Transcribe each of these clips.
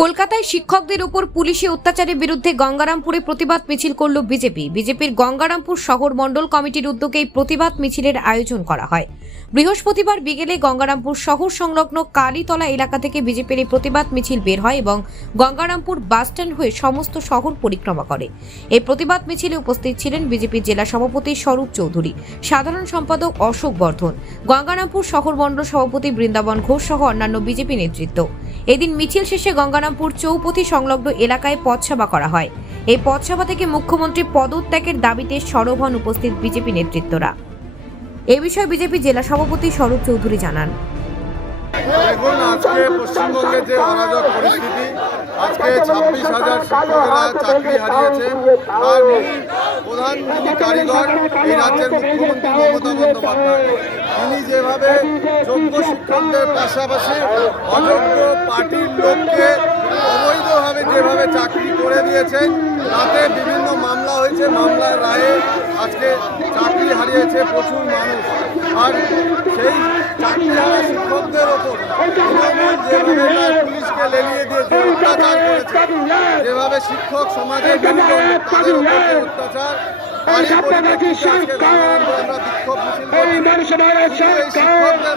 কলকাতায় শিক্ষকদের উপর পুলিশি অত্যাচারের বিরুদ্ধে গঙ্গারামপুরে প্রতিবাদ মিছিল করল বিজেপি। বিজেপির গঙ্গারামপুর শহর মণ্ডল কমিটির উদ্যোগে প্রতিবাদ মিছিলের আয়োজন করা হয়। বৃহস্পতিবার বিকেলে গঙ্গারামপুর শহর সংলগ্ন কালীতলা এলাকা থেকে বিজেপির এই প্রতিবাদ মিছিল বের হয় এবং গঙ্গারামপুর বাসস্ট্যান্ড হয়ে সমস্ত শহর পরিক্রমা করে। এই প্রতিবাদ মিছিলে উপস্থিত ছিলেন বিজেপির জেলা সভাপতি স্বরূপ চৌধুরী, সাধারণ সম্পাদক অশোক বর্ধন, গঙ্গারামপুর শহর মণ্ডল সভাপতি বৃন্দাবন ঘোষ সহ অন্যান্য বিজেপি নেতৃত্ব। এদিন মিছিল শেষে গঙ্গারামপুর চৌপথি সংলগ্ন এলাকায় পথসভা করা হয়। এই পথসভা থেকে মুখ্যমন্ত্রী পদত্যাগের দাবিতে সরব উপস্থিত বিজেপি নেতৃত্বরা। এ বিষয়ে বিজেপি জেলা সভাপতি স্বরূপ চৌধুরী জানান। দেখুন, আজকে পশ্চিমবঙ্গের যে অরাজক পরিস্থিতি, আজকে ছাব্বিশ হাজার শিক্ষকরা চাকরি হারিয়েছে। তার প্রধান যিনি কারিগর, এই রাজ্যের মুখ্যমন্ত্রী মমতা বন্দ্যোপাধ্যায়। তিনি যেভাবে যোগ্য শিক্ষকদের পাশাপাশি অযোগ্য পার্টির লোককে অবৈধভাবে যেভাবে চাকরি করে দিয়েছেন তাতে বিভিন্ন মামলা হয়েছে। মামলার রায়ে আজকে চাকরি হারিয়েছে প্রচুর মানুষ। আর সেই চাকরি হারা শিক্ষকদের ওপর যেভাবে পুলিশকে লেলিয়ে দিয়েছে অত্যাচার করেছে যেভাবে শিক্ষক সমাজের তাদের উপর অত্যাচার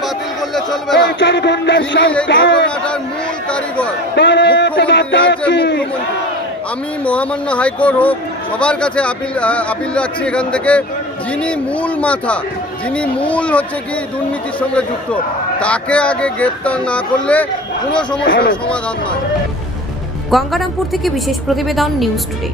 বাতিল করলে চলবে মূল কারিগর। আমি মহামান্য হাইকোর্ট হোক সবার কাছে আপিল আপিল রাখছি এখান থেকে। যিনি মূল মাথা যিনি মূল হচ্ছে কি দুর্নীতির সঙ্গে যুক্ত তাকে আগে গ্রেপ্তার না করলে কোনো সমস্যার সমাধান নয়। গঙ্গারামপুর থেকে বিশেষ প্রতিবেদন নিউজ টুডে।